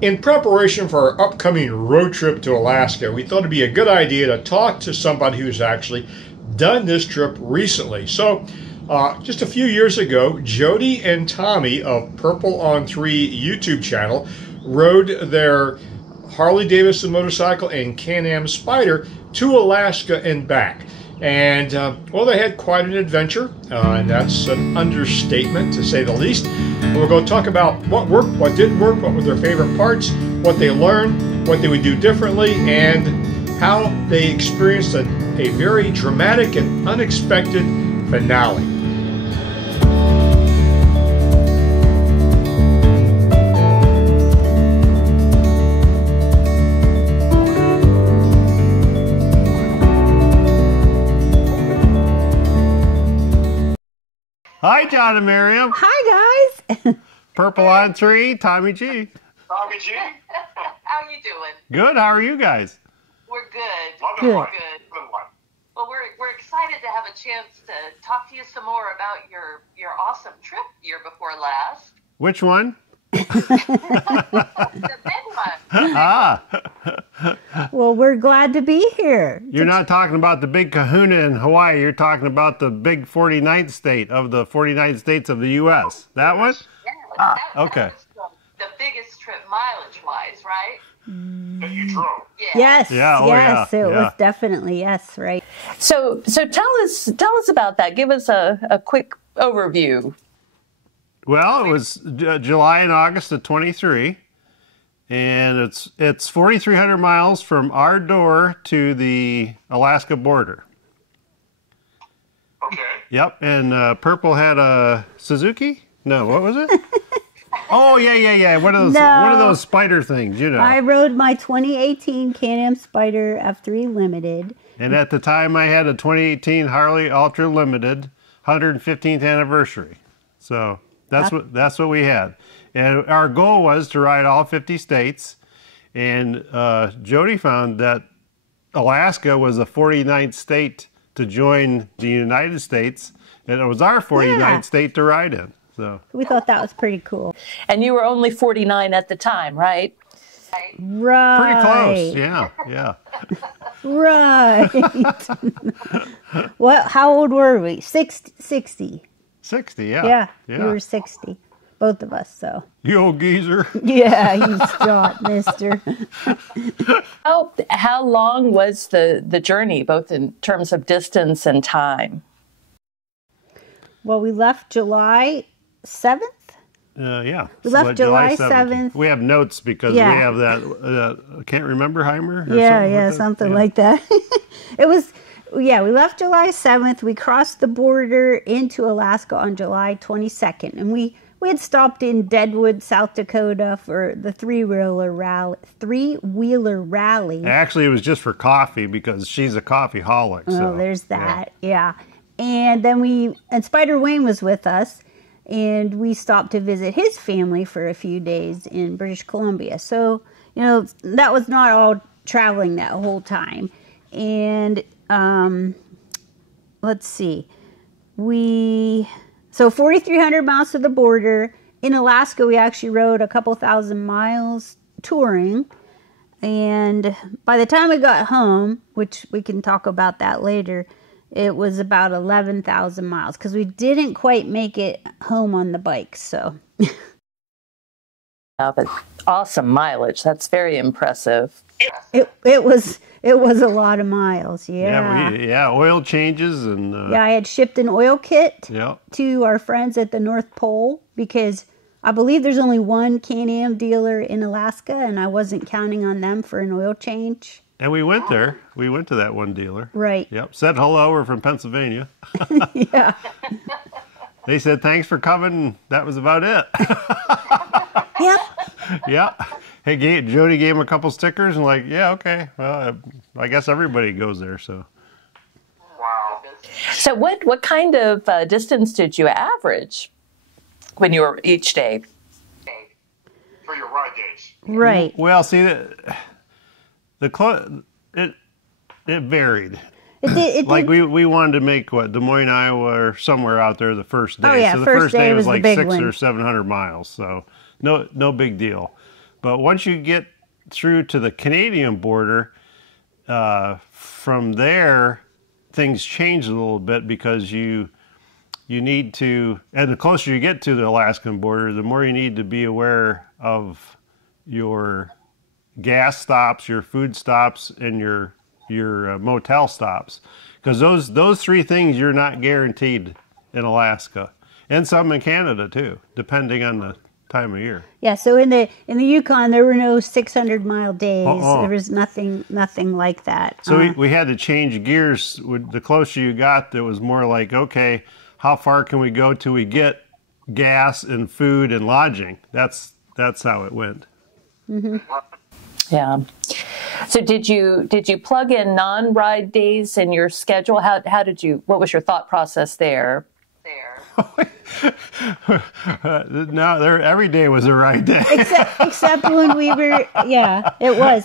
In preparation for our upcoming road trip to Alaska, we thought it'd be a good idea to talk to somebody who's actually done this trip recently. So just a few years ago, Jody and Tommy of Purple on 3 YouTube channel rode their Harley Davidson motorcycle and Am Spyder to Alaska and back. And well, they had quite an adventure, and that's an understatement to say the least. We're going to talk about what worked, what didn't work, what were their favorite parts, what they learned, what they would do differently, and how they experienced a very dramatic and unexpected finale. Hi, John and Miriam. Hi, guys. Purple on 3, Tommy G. Tommy G. How you doing? Good. How are you guys? We're good. Good. We're good. Well, we're excited to have a chance to talk to you some more about your awesome trip year before last. Which one? The big one. Ah. Well, we're glad to be here. You're not talking about the big kahuna in Hawaii. You're talking about the big 49th state of the 49 states of the U.S. That one? Yeah, okay. That was the biggest trip mileage-wise, right? That you drove. Yeah. Yes, Yeah, oh, yes, yeah, it yeah. was definitely, yes, right. So tell us about that. Give us a quick overview. Well, it was July and August of 23, and it's 4,300 miles from our door to the Alaska border. Okay. Yep, and Purple had a Suzuki? No, what was it? Oh, yeah. One of those spider things, you know. I rode my 2018 Can-Am Spyder F3 Limited. And at the time, I had a 2018 Harley Ultra Limited 115th anniversary. So that's what we had. And our goal was to ride all 50 states. And Jody found that Alaska was the 49th state to join the United States, and it was our 49th state to ride in. So We thought that was pretty cool. And you were only 49 at the time, right? Right. pretty close, yeah. Right. How old were we? 60. 60, yeah. Yeah, we were 60, both of us, so. You old geezer. Yeah, you stop, mister. How long was the journey, both in terms of distance and time? Well, we left July 7th. Yeah. We left July 7th. We have notes because we have that, I can't remember, Heimer? Something like that. We left July 7th. We crossed the border into Alaska on July 22nd. And we had stopped in Deadwood, South Dakota for the three-wheeler rally. Actually, it was just for coffee because she's a coffeeholic. Oh, there's that. Yeah. And then Spider Wayne was with us. And we stopped to visit his family for a few days in British Columbia. So, that was not all traveling that whole time. And let's see. So 4,300 miles to the border. In Alaska, we actually rode a couple thousand miles touring. And by the time we got home, which we can talk about that later, it was about 11,000 miles because we didn't quite make it home on the bike. So, But awesome mileage. That's very impressive. it was a lot of miles. Yeah. Oil changes and. I had shipped an oil kit Yeah. to our friends at the North Pole because I believe there's only one Can-Am dealer in Alaska, and I wasn't counting on them for an oil change. And we went there. We went to that one dealer. Right. Yep. Said hello. We're from Pennsylvania. Yeah. They said thanks for coming. And that was about it. Yep. Yeah. Hey, Jody gave him a couple stickers and okay. Well, I guess everybody goes there. So. Wow. So what kind of distance did you average when you were each day? For your ride days. Right. Well, see it varied. It Like did. we wanted to make Des Moines, Iowa, or somewhere out there the first day. Oh, yeah, so the first first day day was was the like big 600 one. or 700 miles. So no big deal. But once you get through to the Canadian border, from there, things change a little bit because you need to, and the closer you get to the Alaskan border, the more you need to be aware of your gas stops, your food stops, and your motel stops, because those three things you're not guaranteed in Alaska, and some in Canada too, depending on the time of year. Yeah, so in the Yukon there were no 600-mile days. There was nothing like that. So we had to change gears. The closer you got, it was more like, okay, how far can we go till we get gas and food and lodging? That's how it went. Mm-hmm. Yeah. So did you plug in non-ride days in your schedule? What was your thought process there? No, every day was a ride day. except when we were,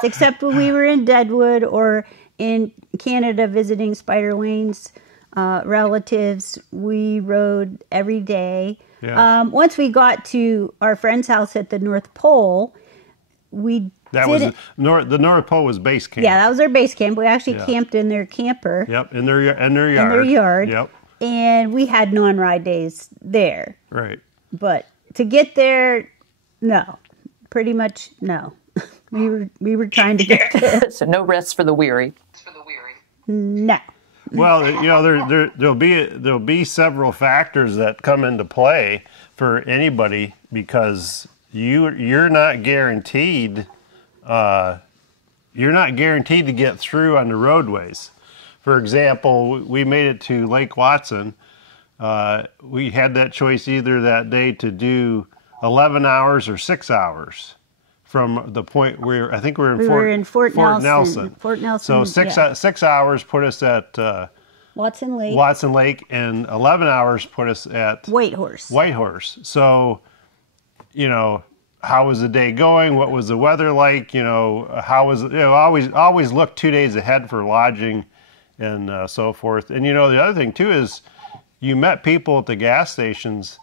except when we were in Deadwood or in Canada visiting Spyder Wayne's relatives, we rode every day. Yeah. Once we got to our friend's house at the North Pole, the North Pole was base camp. Yeah, that was our base camp. We actually camped in their camper. Yep, in their yard. In their yard. Yep. And we had non-ride days there. Right. But to get there, no. Pretty much no. we were trying to get there. So no rest for the weary. No. Well, there'll be several factors that come into play for anybody, because you're not guaranteed to get through on the roadways. For example, we made it to Lake Watson. We had that choice either that day to do 11 hours or 6 hours from the point where I think we were in Fort Nelson. Fort Nelson. So 6 hours put us at Watson Lake, and 11 hours put us at Whitehorse. So, how was the day going? What was the weather like? How was always look 2 days ahead for lodging and so forth. And the other thing too is you met people at the gas stations,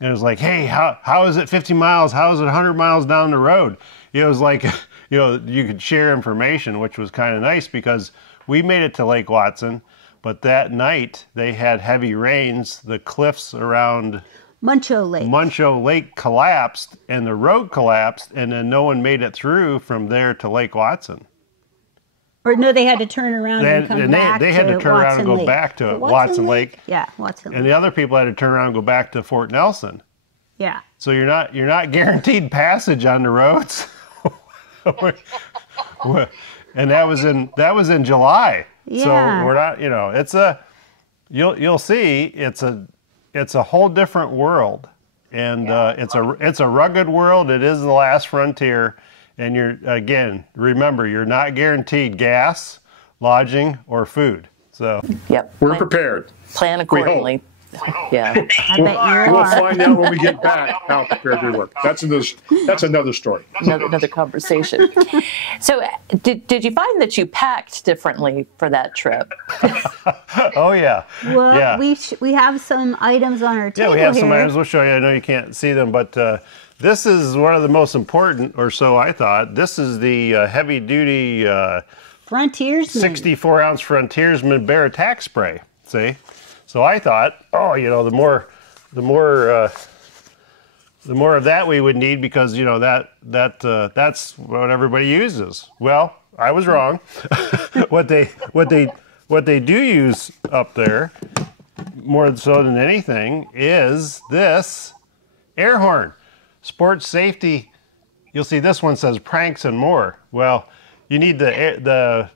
and it was like, hey, how is it 50 miles? How is it 100 miles down the road? It was like, you could share information, which was kind of nice, because we made it to Lake Watson, but that night they had heavy rains. The cliffs around Muncho Lake collapsed, and the road collapsed, and then no one made it through from there to Lake Watson. Or no, they had to turn around and come back. They had to turn around and go back to Watson Lake. Yeah, Watson Lake. And the other people had to turn around and go back to Fort Nelson. Yeah. So you're not guaranteed passage on the roads. And that was in July. Yeah. So we're not, you'll see it's a whole different world. And it's a rugged world. It is the last frontier. And remember, you're not guaranteed gas, lodging, or food. So yep, we're prepared. Plan accordingly. Yeah, I bet you we'll are. find out when we get back how prepared we were. That's another story. Another conversation. So, did you find that you packed differently for that trip? Oh yeah. Well, yeah. we have some items on our table. Yeah, we have some here. items. We'll show you. I know you can't see them, but this is one of the most important, or so I thought. This is the heavy-duty Frontiersman 64-ounce Frontiersman Bear Attack Spray. See, so I thought, the more of that we would need, because that's what everybody uses. Well, I was wrong. What they do use up there, more so than anything, is this air horn. Sports safety. You'll see this one says pranks and more. Well, you need the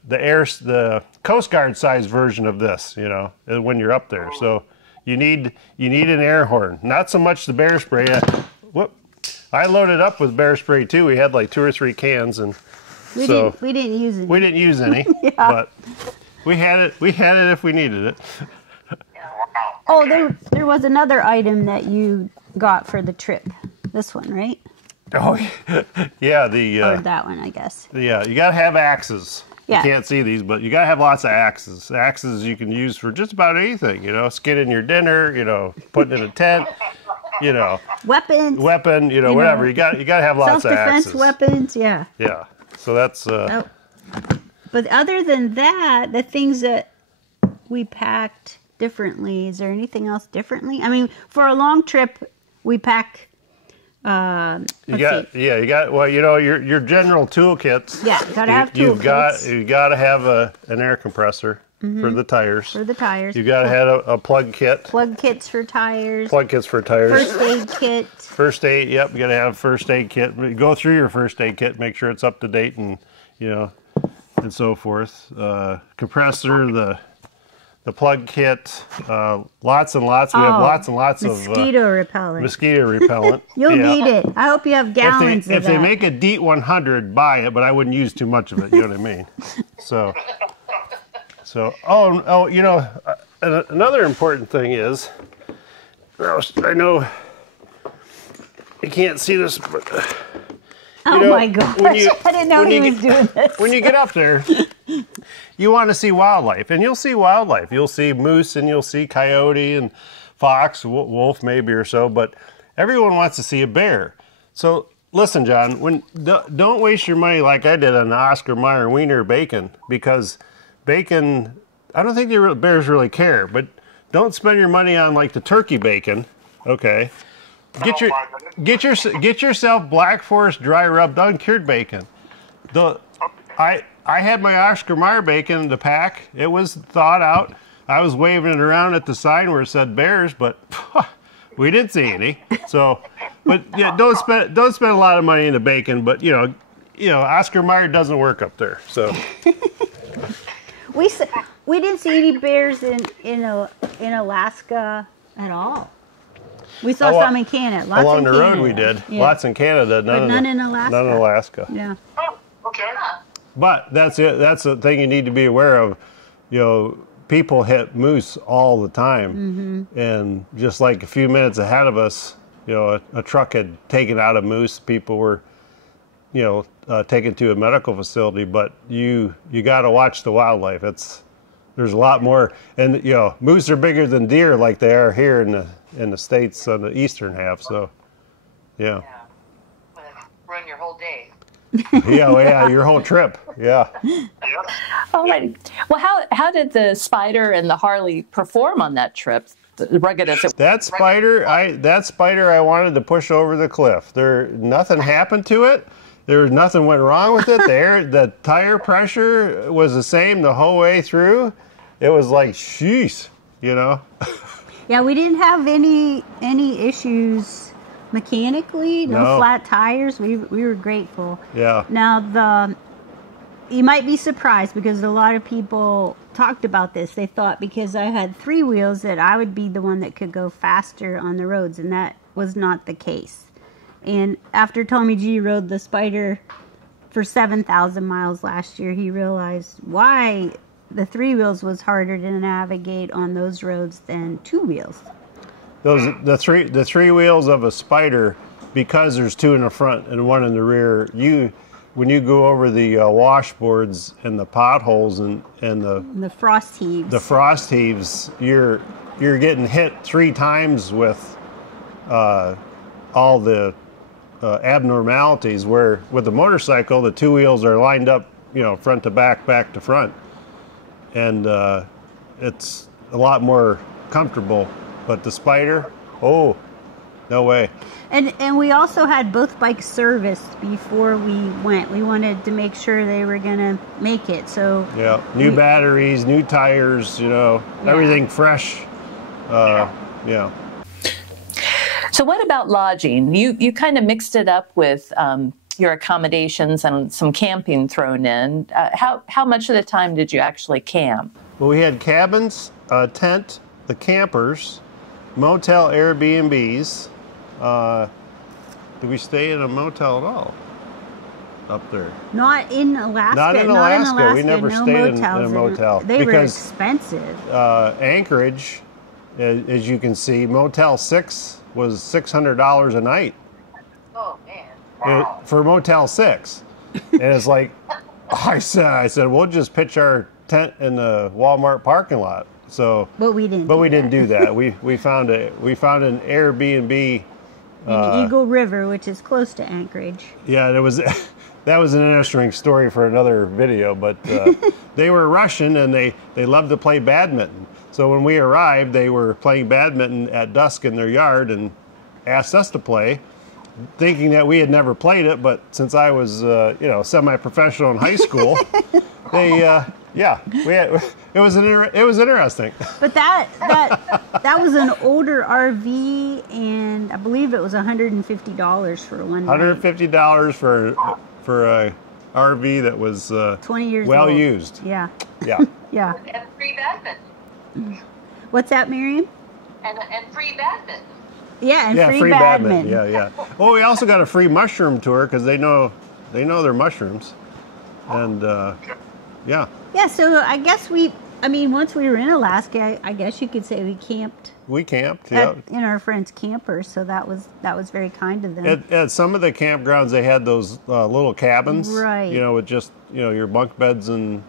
Coast Guard size version of this, when you're up there. So you need an air horn. Not so much the bear spray. I loaded up with bear spray too. We had like 2 or 3 cans, and we didn't use it. We didn't use any, Yeah. but we had it. We had it if we needed it. Oh, there was another item that you got for the trip. This one, right? Oh, yeah. Or that one, I guess. Yeah, you gotta have axes. Yeah. You can't see these, but you gotta have lots of axes. Axes you can use for just about anything. Skinning your dinner. Putting in a tent. you know, weapons, weapon, you know, whatever. You got to have lots of self-defense axes. weapons. Yeah. Yeah. So that's. But other than that, the things that we packed differently. Is there anything else differently? I mean, for a long trip, we pack. Well, you got your general toolkits. Yeah, you gotta have toolkits. You got to have an air compressor for the tires. For the tires. You got to have a plug kit. Plug kits for tires. Plug kits for tires. First aid kit. First aid. Yep, you got to have a first aid kit. Go through your first aid kit, make sure it's up to date, and and so forth. Compressor, the plug kit, lots and lots. We have lots and lots of mosquito repellent. Mosquito repellent. You'll need it. I hope you have gallons if they make a DEET 100, buy it, but I wouldn't use too much of it. You know what I mean? So another important thing is, I know you can't see this, but my gosh, I didn't know he was doing this. When you get up there, you want to see wildlife, and you'll see wildlife. You'll see moose, and you'll see coyote and fox, wolf maybe or so, but everyone wants to see a bear. So listen, John, don't waste your money like I did on the Oscar Mayer Wiener bacon, because bacon, I don't think the bears really care, but don't spend your money on like the turkey bacon, okay? Get yourself Black Forest dry rubbed uncured bacon. I had my Oscar Mayer bacon to pack. It was thawed out. I was waving it around at the sign where it said bears, but we didn't see any. So, but yeah, don't spend a lot of money in the bacon. But Oscar Mayer doesn't work up there. So we didn't see any bears in Alaska at all. We saw some in Canada. Lots along in the Canada. road we did. Yeah. Lots in Canada. None in Alaska. None in Alaska. Yeah. Oh, okay. But that's it. That's the thing you need to be aware of. People hit moose all the time, and just like a few minutes ahead of us, a truck had taken out a moose. People were, taken to a medical facility. But you got to watch the wildlife. There's a lot more, and moose are bigger than deer, like they are here in the States on the eastern half. So, yeah. Ruin your whole day. yeah, your whole trip. Yeah. All right. Well, how did the Spyder and the Harley perform on that trip? Rugged as it. That Spyder, I wanted to push over the cliff. Nothing happened to it. Nothing went wrong with it. The tire pressure was the same the whole way through. It was like, sheesh, Yeah, we didn't have any issues mechanically. No flat tires. We were grateful. Yeah. Now you might be surprised, because a lot of people talked about this. They thought because I had 3 wheels that I would be the one that could go faster on the roads, and that was not the case. And after Tommy G rode the Spyder for 7,000 miles last year, he realized why the 3 wheels was harder to navigate on those roads than 2 wheels. The three wheels of a Spyder, because there's 2 in the front and 1 in the rear, when you go over the washboards and the potholes and the frost heaves, you're getting hit 3 times with all the abnormalities, where with the motorcycle, the 2 wheels are lined up, front to back, back to front, and it's a lot more comfortable. But the Spyder, no way. And we also had both bikes serviced before we went. We wanted to make sure they were going to make it. So yeah, new batteries, new tires, everything fresh. Yeah. So what about lodging? You kind of mixed it up with your accommodations and some camping thrown in. How much of the time did you actually camp? Well, we had cabins, tent, the campers, motel Airbnbs. Did we stay in a motel at all up there? Not in Alaska. Not in Alaska. We never stayed in a motel. They were expensive. Anchorage, as you can see, Motel 6 was $600 a night. Oh, man. Wow. For Motel 6. And it's like, I said, we'll just pitch our tent in the Walmart parking lot. So, But we didn't. but we didn't do that. We found an Airbnb in Eagle River, which is close to Anchorage. Yeah, that was an interesting story for another video. But they were Russian and they loved to play badminton. So when we arrived, they were playing badminton at dusk in their yard and asked us to play, thinking that we had never played it. But since I was semi-professional in high school, it was interesting. But that was an older RV, and I believe it was $150 for one night. $150 for a RV that was 20 years well old. used. Yeah. Yeah. Yeah. And free badminton. What's that, Miriam? And free badminton. Yeah, and Yeah, free badminton. Yeah. Well, we also got a free mushroom tour because they know their mushrooms, and yeah. Yeah, so I guess once we were in Alaska, I guess you could say we camped. We camped, yeah. In our friend's camper, so that was very kind of them. At some of the campgrounds, they had those little cabins, right? With just your bunk beds and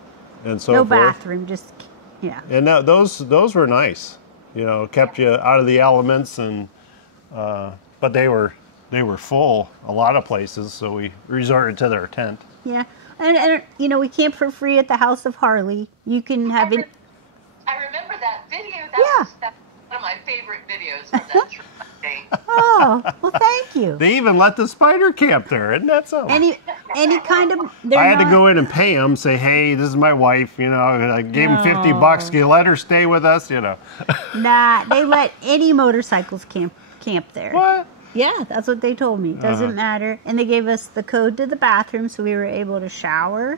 so no forth. No bathroom, just yeah. And those were nice, kept you out of the elements, and but they were full a lot of places, so we resorted to their tent. Yeah, and we camped for free at the house of Harley. You can have it. I remember that video. Yeah. That's one of my favorite videos from that trip. Oh, well, thank you. They even let the spider camp there, isn't that something? Any kind of. I had to go in and pay them. Say, hey, this is my wife. I gave them $50. Can you let her stay with us? Nah, they let any motorcycles camp there. What? Yeah, that's what they told me. Doesn't matter. And they gave us the code to the bathroom, so we were able to shower.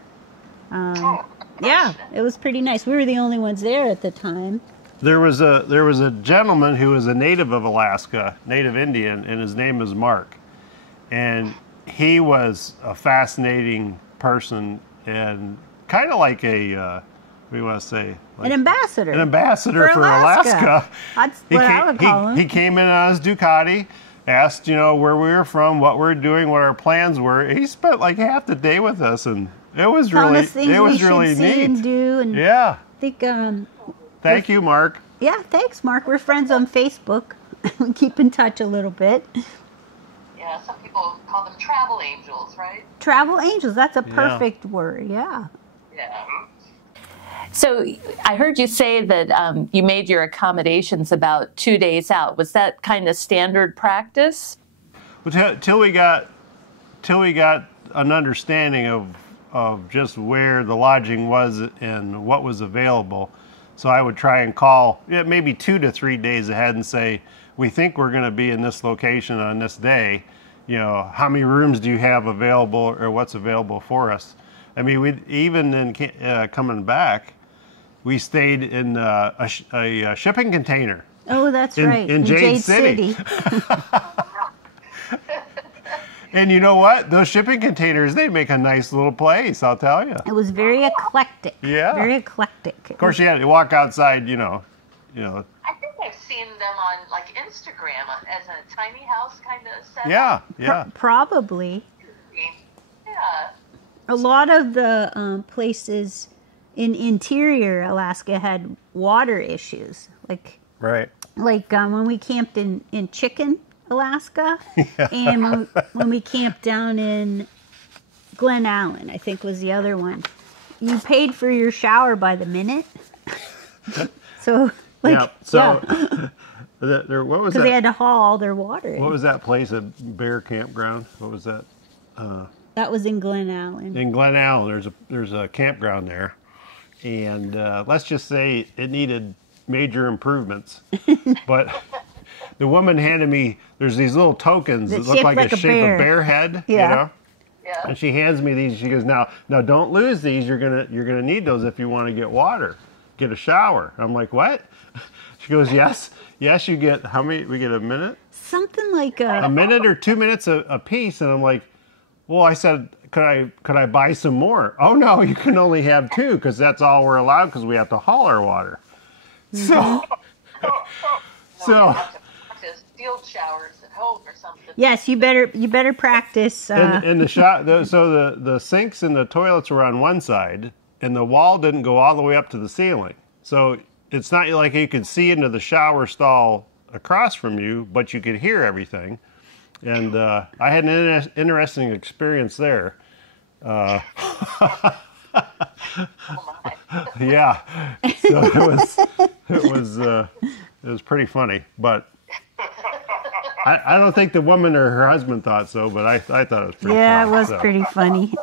Yeah, it was pretty nice. We were the only ones there at the time. There was a gentleman who was a native of Alaska, native Indian, and his name is Mark. And he was a fascinating person and kind of like a, what do you want to say? Like an ambassador. An ambassador for Alaska. That's what I would call him. He came in on his Ducati, asked, where we were from, what we were doing, what our plans were. He spent like half the day with us, and it was really neat. And do, and yeah. I think, Thank you, Mark. Yeah, thanks, Mark. We're friends on Facebook. We keep in touch a little bit. Yeah, some people call them travel angels, right? Travel angels. That's a perfect word. Yeah. Yeah. So I heard you say that you made your accommodations about 2 days out. Was that kind of standard practice? Well, till we got an understanding of just where the lodging was and what was available. So I would try and call maybe 2 to 3 days ahead and say, we think we're going to be in this location on this day. How many rooms do you have available, or what's available for us? I mean, even in coming back, we stayed in a shipping container. Oh, that's right. In Jade City. And you know what? Those shipping containers, they make a nice little place, I'll tell you. It was very eclectic. Yeah. Very eclectic. Of course, you had to walk outside, I think I've seen them on like Instagram as a tiny house kind of setup. Yeah. Probably. Yeah. A lot of the places in interior Alaska had water issues. Right. Like when we camped in Chicken, Alaska, and when we camped down in Glen Allen, I think was the other one. You paid for your shower by the minute. So, what was that? Because they had to haul all their water in. What was that place at Bear Campground? What was that? That was in Glen Allen. In Glen Allen, there's a campground there, and let's just say it needed major improvements, but. The woman handed me, there's these little tokens that look like a shape of bear head, Yeah. And she hands me these. She goes, now don't lose these. You're gonna need those if you want to get water, get a shower. I'm like, what? She goes, yes, you get how many? We get a minute. Something like a minute or 2 minutes a piece, and I'm like, well, I said, could I buy some more? Oh no, you can only have 2 because that's all we're allowed because we have to haul our water. So. Field showers at home or something. Yes, you better practice. And the sinks and the toilets were on one side, and the wall didn't go all the way up to the ceiling. So it's not like you could see into the shower stall across from you, but you could hear everything. And I had an interesting experience there. Oh my. Yeah, so it was pretty funny, but I don't think the woman or her husband thought so, but I thought it was pretty Yeah, funny, it was so. pretty funny.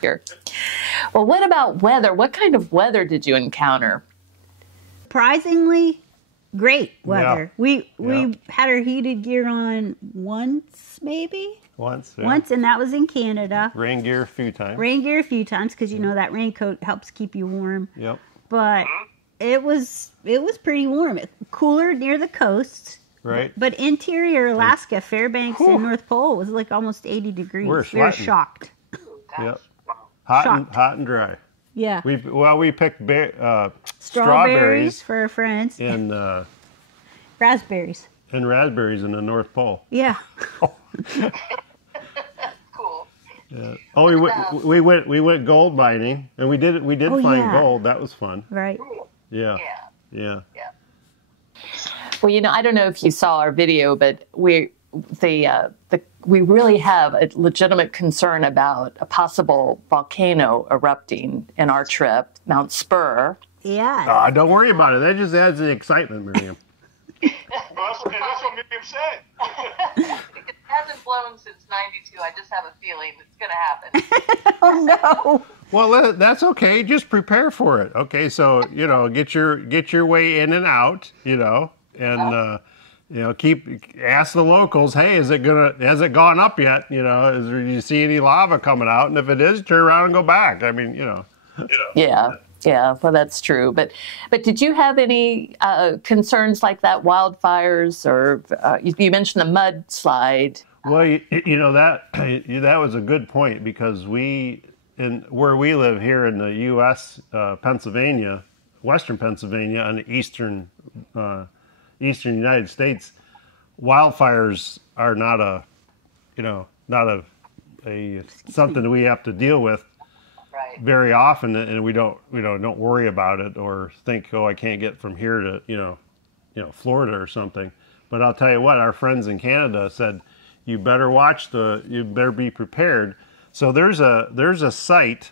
Here. Well, what about weather? What kind of weather did you encounter? Surprisingly, great weather. Yeah. We had our heated gear on once, maybe? Once, yeah. Once, and that was in Canada. Rain gear a few times. Rain gear a few times, because you know that raincoat helps keep you warm. Yep. But it was pretty warm. Cooler near the coast. Right. But interior Alaska, Fairbanks and North Pole was like almost 80 degrees. We're We were sweating. shocked. Yep. Hot Shocked. and dry. Yeah. We picked Strawberries for our friends. and Raspberries. raspberries in the North Pole. Yeah. Cool. Yeah. Oh, we went gold mining, and we did Oh, find yeah. gold. That was fun. Right. Yeah. Yeah. Yeah. Well, you know, I don't know if you saw our video, but we really have a legitimate concern about a possible volcano erupting in our trip, Mount Spur. Yeah. Don't worry about it. That just adds the excitement, Miriam. Well, that's what Miriam said. It hasn't blown since '92. I just have a feeling it's going to happen. Oh no. Well, that's okay. Just prepare for it. Okay, so get your way in and out. And ask the locals. Hey, has it gone up yet? Do you see any lava coming out? And if it is, turn around and go back. I mean, Yeah, well, that's true. But did you have any concerns like that, wildfires, or you mentioned the mudslide? Well, that was a good point, because where we live here in the U.S., Pennsylvania, Western Pennsylvania, and the Eastern United States, wildfires are not something that we have to deal with Right. very often, and we don't worry about it or think, I can't get from here to Florida or something. But I'll tell you what, our friends in Canada said, you better be prepared. So there's a site,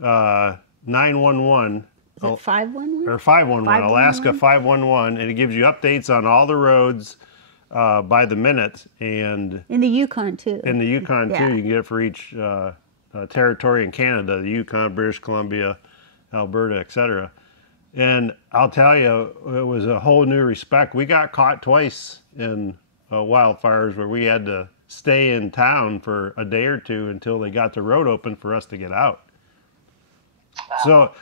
911. Is it 511? Or 511, 511? Alaska 511, and it gives you updates on all the roads by the minute. And In the Yukon too. in the Yukon Yeah. too, you can get it for each territory in Canada, the Yukon, British Columbia, Alberta, etc. And I'll tell you, it was a whole new respect. We got caught twice in wildfires where we had to stay in town for a day or two until they got the road open for us to get out. So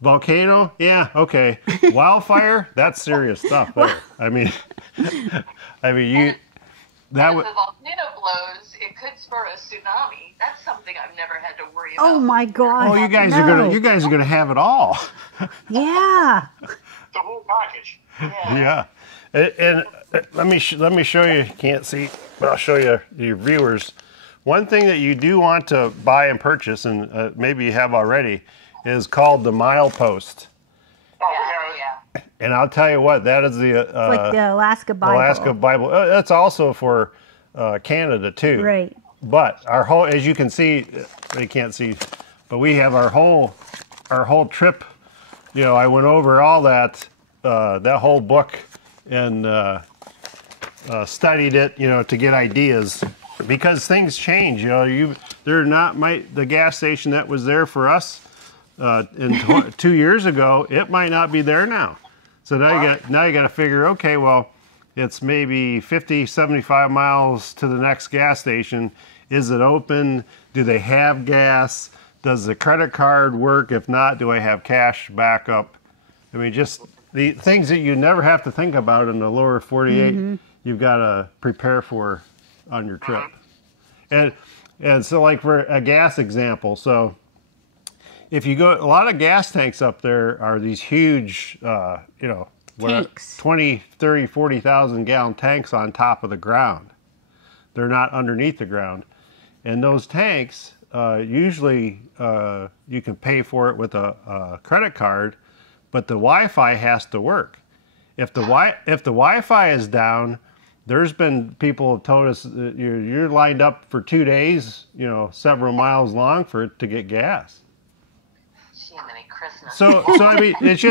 volcano, yeah, okay. Wildfire, that's serious stuff there. I mean, you. That If would. the volcano blows, it could spur a tsunami. That's something I've never had to worry about. Oh my God. Oh, you guys no. are gonna have it all. Yeah. The whole package. Yeah, and let me show you. You can't see, but I'll show you your viewers. One thing that you do want to buy and purchase, and maybe you have already, is called the milepost. Oh, yeah. And I'll tell you what, that is the It's like the Alaska Bible. Alaska Bible. That's also for Canada too. Right. But our whole, as you can see, they can't see, but we have our whole trip. I went over all that whole book and studied it, to get ideas, because things change. The gas station that was there for us 2 years ago, it might not be there now. So now you got to figure, okay, well, it's maybe 50, 75 miles to the next gas station. Is it open? Do they have gas? Does the credit card work? If not, do I have cash backup? I mean, just the things that you never have to think about in the lower 48, you've got to prepare for on your trip. And so, like for a gas example, so if you go, a lot of gas tanks up there are these huge, Tanks. 20, 30, 40,000 gallon tanks on top of the ground. They're not underneath the ground. And those tanks, usually you can pay for it with a credit card, but the Wi-Fi has to work. If the Wi-Fi is down, there's been people have told us that you're lined up for 2 days, you know, several miles long to get gas. Jiminy Christmas. So I mean, it's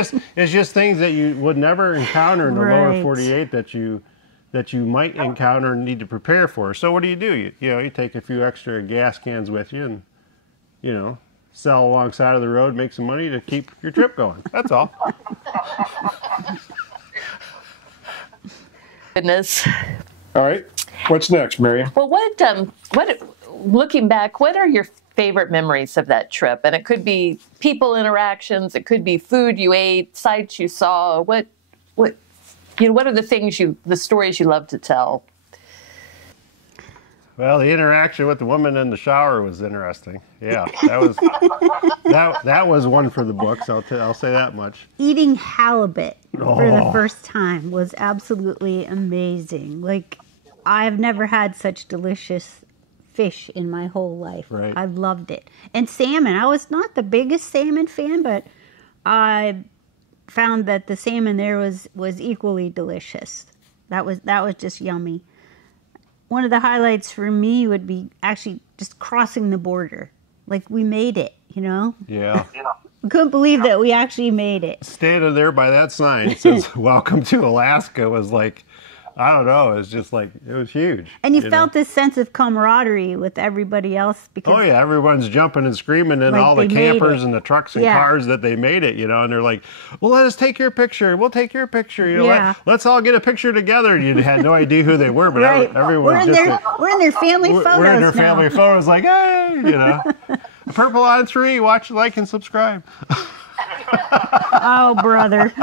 just things that you would never encounter in the lower 48 that you might encounter and need to prepare for. So what do? You take a few extra gas cans with you and, you know, sell alongside of the road, make some money to keep your trip going. That's all. Goodness. All right. What's next, Mary? Well, looking back, what are your favorite memories of that trip? And it could be people interactions, it could be food you ate, sights you saw. What are the stories you love to tell? Well, the interaction with the woman in the shower was interesting. Yeah, that was one for the books. I'll say that much. Eating halibut for the first time was absolutely amazing. Like, I've never had such delicious fish in my whole life. Right. I loved it. And salmon. I was not the biggest salmon fan, but I found that the salmon there was equally delicious. That was just yummy. One of the highlights for me would be actually just crossing the border. Like, we made it, you know? Yeah. I couldn't believe that we actually made it. Standing there by that sign that says, "Welcome to Alaska," was like, I don't know, it's just like, it was huge. And you felt this sense of camaraderie with everybody else. Because, oh yeah, everyone's jumping and screaming, and like, all the campers and the trucks and cars that they made it, you know, and they're like, "Well, let us take your picture. We'll take your picture. You know, let's all get a picture together." You had no idea who they were, but everyone we're in their family photos. We're in their family photos, like, hey, you know, purple on 3. Watch, like, and subscribe. Oh, brother.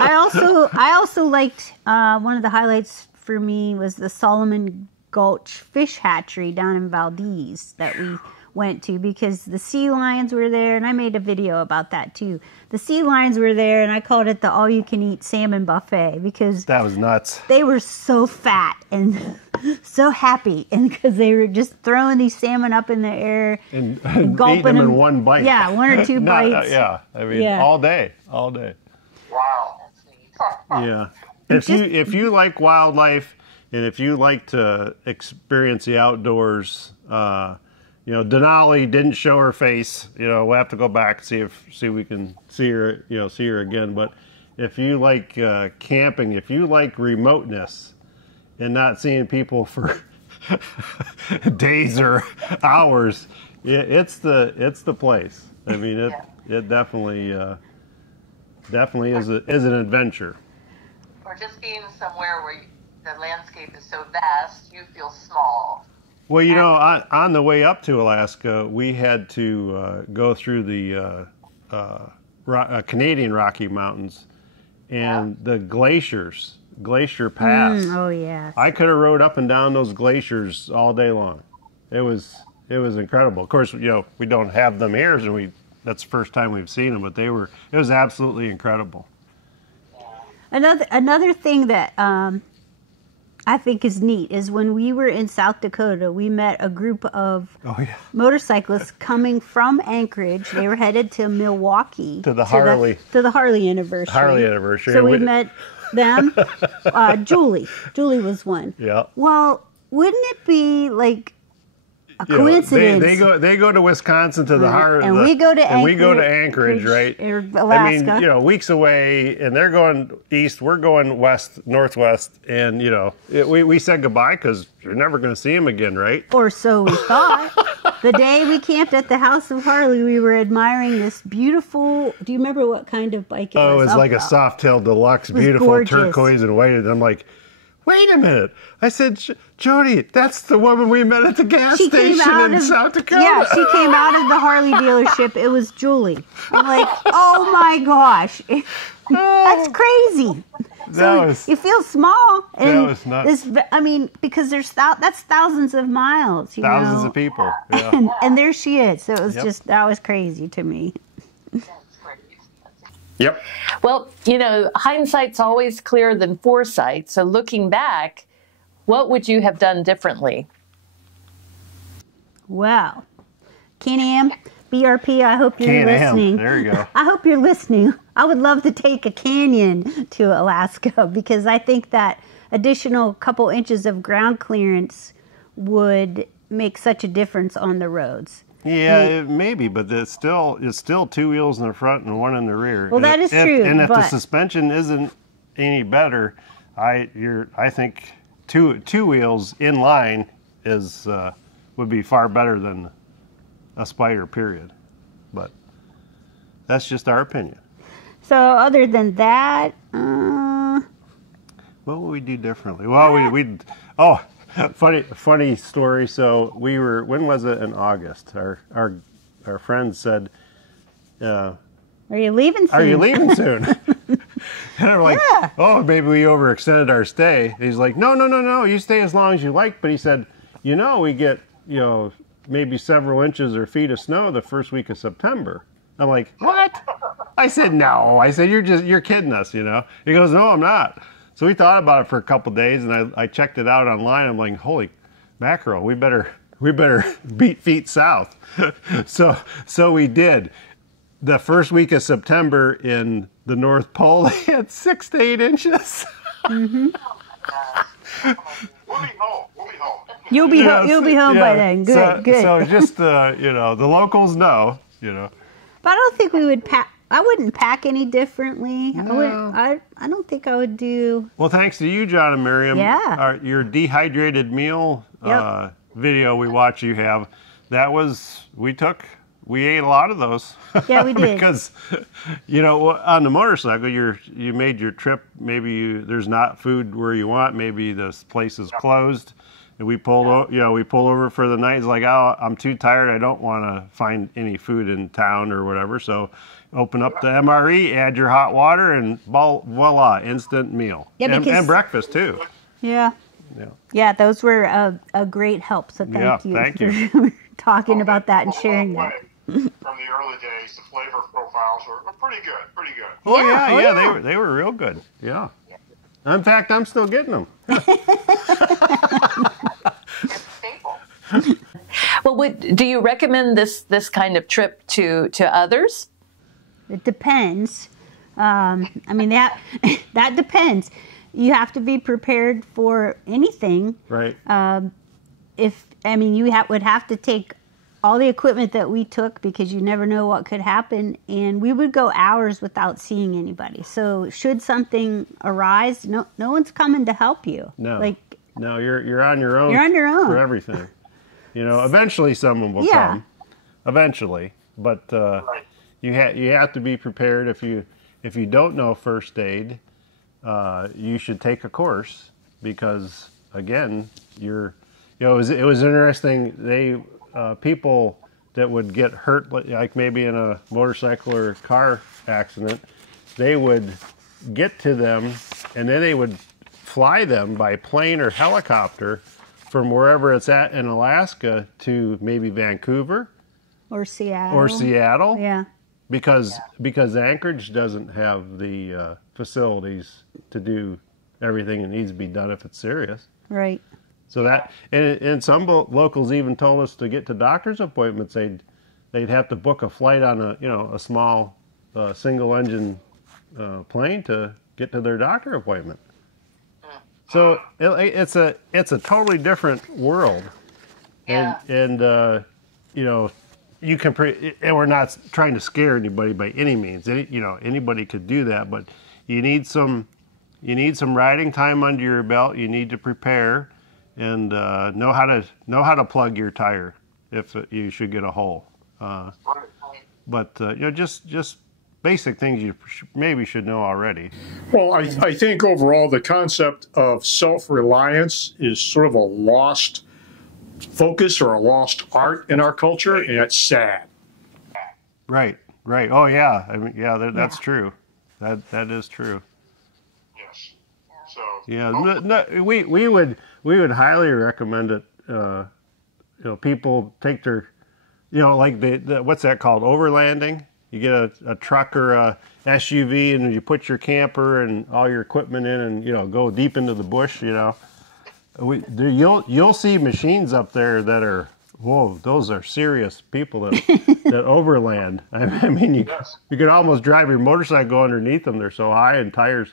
I also liked one of the highlights for me was the Solomon Gulch fish hatchery down in Valdez that we went to, because the sea lions were there, and I made a video about that too. The sea lions were there, and I called it the all-you-can-eat salmon buffet because that was nuts. They were so fat and so happy, and because they were just throwing these salmon up in the air and gulping them in one bite. Yeah, 1 or 2 bites. Yeah, I mean, all day. Wow. Yeah. If you like wildlife, and if you like to experience the outdoors, you know, Denali didn't show her face. You know, we'll have to go back and see if we can see her again. But if you like camping, if you like remoteness and not seeing people for days or hours, it's the place. I mean, it definitely is an adventure. Or just being somewhere where the landscape is so vast, you feel small. Well, you know, on the way up to Alaska, we had to go through the Canadian Rocky Mountains and the glacier pass. Oh yeah. I could have rode up and down those glaciers all day long. It was incredible. Of course, you know, we don't have them here, so that's the first time we've seen them, but it was absolutely incredible. Another thing that I think is neat is when we were in South Dakota, we met a group of motorcyclists coming from Anchorage. They were headed to Milwaukee to the Harley anniversary. Harley anniversary. So we met them. Julie was one. Yeah. Well, wouldn't it be like a coincidence? They go to Wisconsin to the Harley, and we go to Anchorage, right? Or Alaska. I mean, you know, weeks away, and they're going east. We're going northwest, and you know, we said goodbye because you're never going to see them again, right? Or so we thought. The day we camped at the House of Harley, we were admiring this beautiful. Do you remember what kind of bike it was? Oh, it was like a Softail Deluxe, beautiful gorgeous. Turquoise and white. And I'm like, wait a minute. I said, Jody, that's the woman we met at the gas station in South Dakota. Yeah, she came out of the Harley dealership. It was Julie. I'm like, oh my gosh. That's crazy. You feel small. And that was nuts. I mean, because that's thousands of miles. Thousands of people. Yeah. And there she is. So it was that was crazy to me. Yep. Well, you know, hindsight's always clearer than foresight. So looking back, what would you have done differently? Well, Can-Am, BRP, I hope you're Can-Am. listening. There you go. I hope you're listening. I would love to take a Canyon to Alaska because I think that additional couple inches of ground clearance would make such a difference on the roads. Yeah, maybe, but it's still two wheels in the front and one in the rear. Well, that is true. And if the but suspension isn't any better, I think two wheels in line would be far better than a Spyder, period. But that's just our opinion. So other than that, what would we do differently? Well, funny story. So when was it? In August. Our friend said, are you leaving soon? "Are you leaving soon?" And I'm like, Yeah. "Oh, maybe we overextended our stay." He's like, "No, you stay as long as you like." But he said, we get maybe several inches or feet of snow the first week of September. I'm like, "What?" I said, "No." I said, "You're kidding us, He goes, "No, I'm not." So we thought about it for a couple days, and I checked it out online. I'm like, "Holy mackerel, we better beat feet south." So we did. The first week of September in the North Pole, they had 6 to 8 inches. Mm-hmm. We'll be home. You'll be home by then. Good. So just the locals know. But I don't think we would pack. I wouldn't pack any differently. No. I don't think I would do. Well, thanks to you, John and Miriam. Yeah. Your dehydrated meal Yep. video we watch you have, we ate a lot of those. Yeah, we did. Because, on the motorcycle, you made your trip, maybe there's not food where you want, maybe this place is closed. And we pull over for the night. It's like, "Oh, I'm too tired. I don't want to find any food in town or whatever." So open up the MRE, add your hot water, and voila, instant meal. Yeah, and breakfast too. Yeah. Yeah, those were a great help. So thank you for talking about that and sharing that. From the early days, the flavor profiles were pretty good. Oh Yeah, yeah. They were real good. Yeah. In fact, I'm still getting them. It's staple. Well, do you recommend this kind of trip to others? It depends. That depends. You have to be prepared for anything. Right. Would have to take all the equipment that we took because you never know what could happen, and we would go hours without seeing anybody. So should something arise, no one's coming to help you. No. No, you're on your own. You're on your own for everything. Eventually someone will come. Eventually, but you have to be prepared. If you don't know first aid, you should take a course because again, it was interesting. People that would get hurt, like maybe in a motorcycle or car accident, they would get to them and then they would fly them by plane or helicopter from wherever it's at in Alaska to maybe Vancouver or Seattle. Yeah. Because Anchorage doesn't have the facilities to do everything that needs to be done if it's serious. Right. So that, and some locals even told us to get to doctor's appointments, they'd have to book a flight on a small single engine plane to get to their doctor appointment. So it's a totally different world, and you can and we're not trying to scare anybody by any means. Anybody could do that, but you need some riding time under your belt. You need to prepare. And know how to plug your tire if you should get a hole. But just basic things you maybe should know already. Well, I think overall the concept of self-reliance is sort of a lost focus or a lost art in our culture, and it's sad. Right. Oh yeah. That's true. That is true. Yes. So. Yeah. No, we would highly recommend it. People take their, like the what's that called? Overlanding. You get a truck or a SUV and you put your camper and all your equipment in and go deep into the bush. You'll see machines up there that are whoa, those are serious people that that overland. I mean, you could almost drive your motorcycle underneath them. They're so high and tires.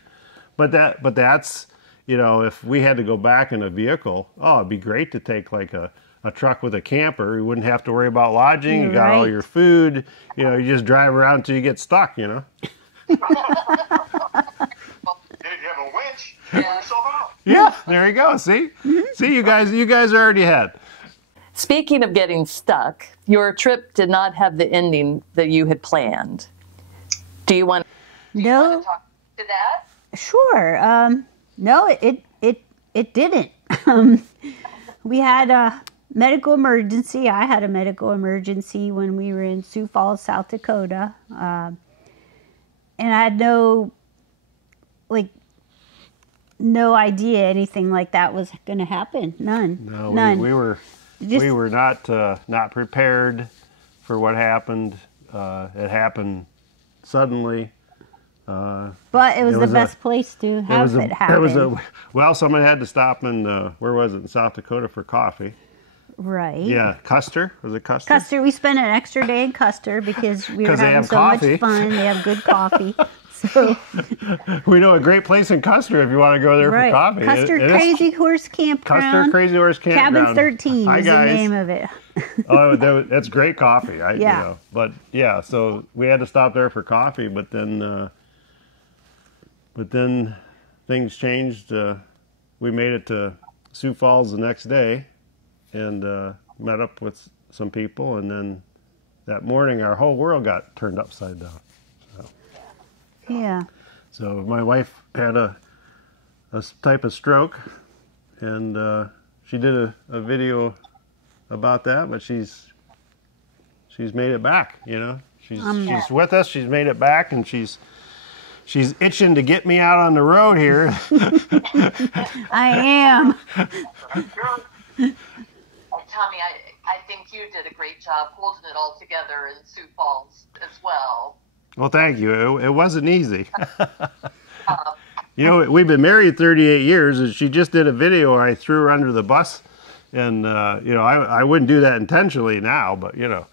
But that's, you know, if we had to go back in a vehicle, oh, it'd be great to take like a truck with a camper. You wouldn't have to worry about lodging. You got all your food. You know, you just drive around until you get stuck, you know. You have a winch. Pull yourself out. Yeah, there you go. See? See, you guys are already ahead. Speaking of getting stuck, your trip did not have the ending that you had planned. Do you want to talk to that? Sure. No, it didn't. We had a medical emergency. I had a medical emergency when we were in Sioux Falls, South Dakota. And I had no idea anything like that was going to happen. None. No, None. we were not prepared for what happened. It happened suddenly. But it was the best place to have it happen. Well, someone had to stop in, where was it, in South Dakota for coffee. Right. Yeah, Custer. Was it Custer? Custer. We spent an extra day in Custer because we were having so coffee. much fun. They have good coffee. So we know a great place in Custer if you want to go there for coffee. Custer Crazy Horse Campground. Custer Crazy Horse Campground. Cabin 13 is the name of it. Oh, that's great coffee. You know, but yeah, so we had to stop there for coffee, but then things changed. We made it to Sioux Falls the next day and met up with some people, and then that morning our whole world got turned upside down. Yeah. So my wife had a type of stroke, and she did a video about that, but she's made it back, you know. She's with us, she's made it back, and she's itching to get me out on the road here. I am. Tommy, I think you did a great job holding it all together in Sioux Falls as well. Well, thank you. It wasn't easy. You know, we've been married 38 years, and she just did a video where I threw her under the bus. And, you know, I wouldn't do that intentionally now, but, you know.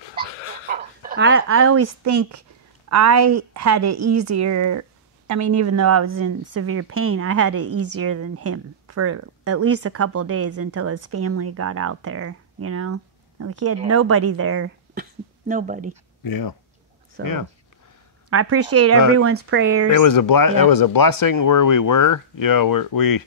I always think I had it easier. I mean, even though I was in severe pain, I had it easier than him for at least a couple of days until his family got out there, you know. Like, he had nobody there. Nobody. Yeah. So. Yeah. I appreciate everyone's prayers. It was a blessing where we were. You know, we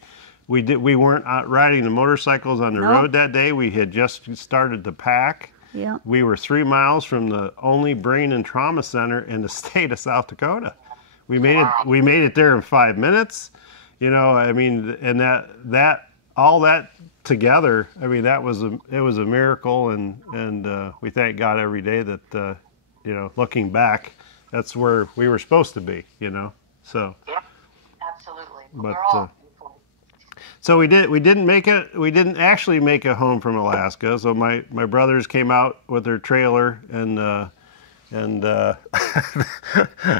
weren't out riding the motorcycles on the road that day. We had just started to pack. Yeah. We were 3 miles from the only brain and trauma center in the state of South Dakota. We made it there in 5 minutes. You know, I mean, and that all that together. I mean, it was a miracle, and we thank God every day that you know, looking back, that's where we were supposed to be, you know. So. Yeah, absolutely. But we're all people. So we didn't make it. We didn't actually make it home from Alaska. So my brothers came out with their trailer and and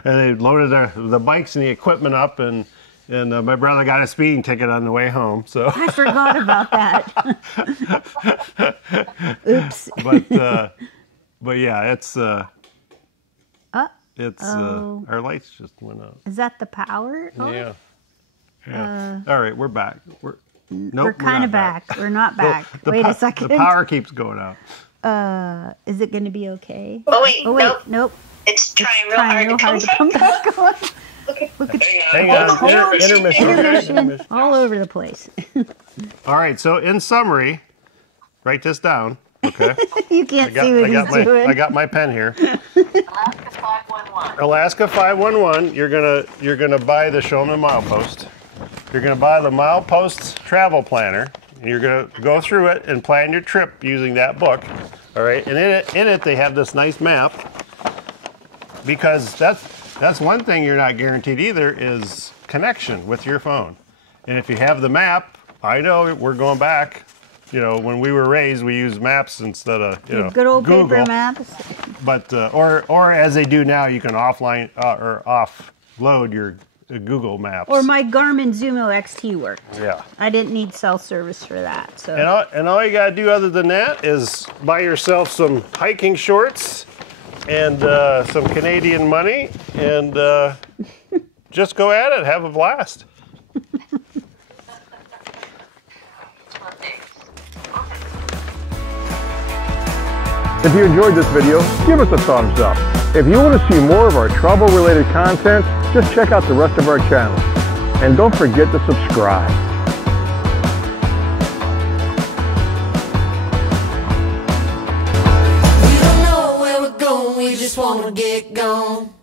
they loaded the bikes and the equipment up, and my brother got a speeding ticket on the way home. So I forgot about that. Oops. But yeah, it's our lights just went out. Is that the power? Yeah. Yeah. All right, we're back. We're kind of back. We're not back. Wait a second. The power keeps going out. Is it going to be okay? Oh wait, nope. It's trying real hard to come back on. Okay. Hang on. Intermission. All over the place. All right, so in summary, write this down. Okay. You can't see what he's doing. I got my pen here. Alaska 511. Alaska 511. You're gonna buy the Show 'em the Milepost. You're gonna buy the Milepost travel planner. And you're gonna go through it and plan your trip using that book. All right. And in it they have this nice map, because that's one thing you're not guaranteed either is connection with your phone. And if you have the map, I know we're going back. You know, when we were raised, we used maps instead of good old Google. paper maps. But or as they do now, you can offline or offload your Google Maps. Or my Garmin Zumo XT worked. Yeah. I didn't need cell service for that. So. And all you got to do other than that is buy yourself some hiking shorts and some Canadian money and just go at it. Have a blast. If you enjoyed this video, give us a thumbs up. If you want to see more of our travel-related content, just check out the rest of our channel. And don't forget to subscribe. We don't know where we're going, we just want to get gone.